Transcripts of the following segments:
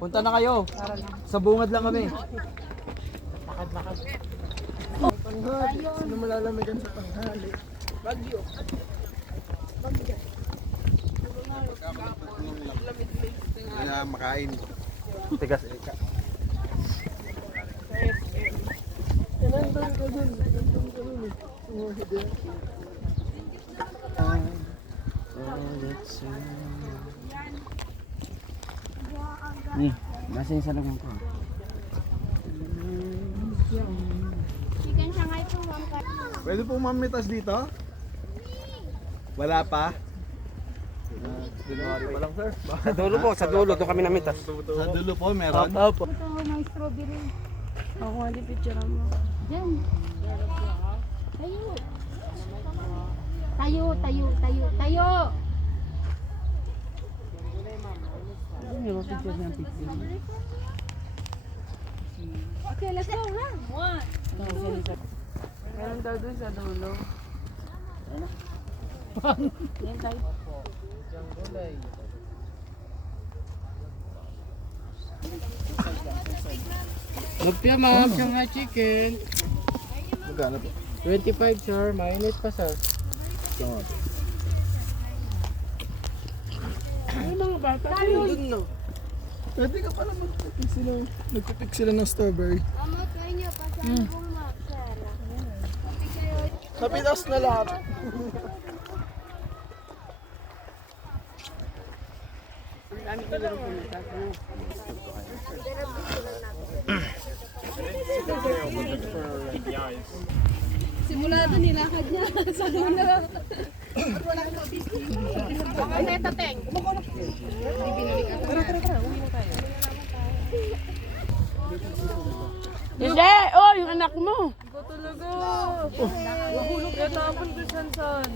Punta na kayo. Sa bungad lang kami. Lakad-lakad. Panghali. Sino malalamigan sa panghali? Bagyo. Bagyo. Kaya makain. Tigas. Nandun ka dun. Nandun ka dun eh. Oh, hindi. Nasa yung salagang ko. Chicken Shanghai po, ma'am. Pwede pong mamitas dito? Wala pa? January pa lang, sir. Sa dulo po, sa dulo. Doon kami namitas. Sa dulo po meron? Opo. Ito, may strawberry. Ako nga di picture mo. Diyan. Tayo. Tayo, tayo, tayo, tayo. Ano yung picture niya? Picture. Okay, let's go, ha? Meron daw dun sa dulo. Yan tayo. Lupia ma'am, Shanghai chicken. Magkano po? 25 sir, mainit pa sir. Ay mga bata, dun no. Pwede ka pala magpipig sila. Nagpipig sila ng strawberry. Mama, kayo niyo, pasahan kong map, sir. Pati kayo. Napitas na lahat. Simulado nilakad niya sa dulo. Ang neta, Teng. Hindi! Oh, yung anak mo! Iko talaga! Mahulog ka tapon ko san.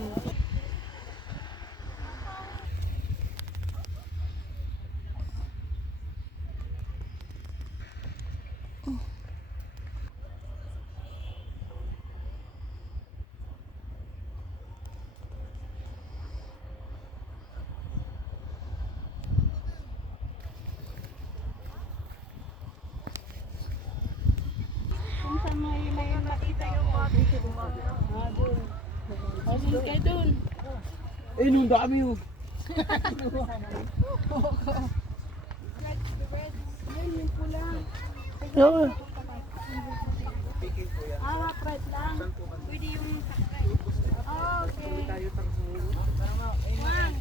Kung saan may makita yung body. Asin kayo dun. Eh, nung dami oh. Ayun, yung pula. Oo. Pride lang. Pwede yung takay. Okay. Juan.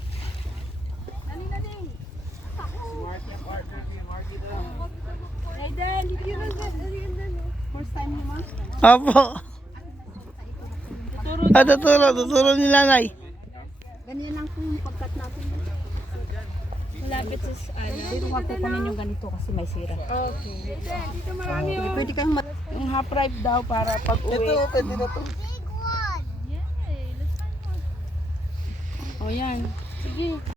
Dali na din. Aiden, dito yun lang. First time mo, ma? Opo. Tuturo ni nanay. Ganyan lang po yung pagkat natin. Malapit sa ano. Pero wag ko kunin yung ganito kasi may sira. Okay. Aiden, dito marami yung... Pwede kang Yung half ripe daw para pag uwi. Ito, pwede na to. O yan. Sige.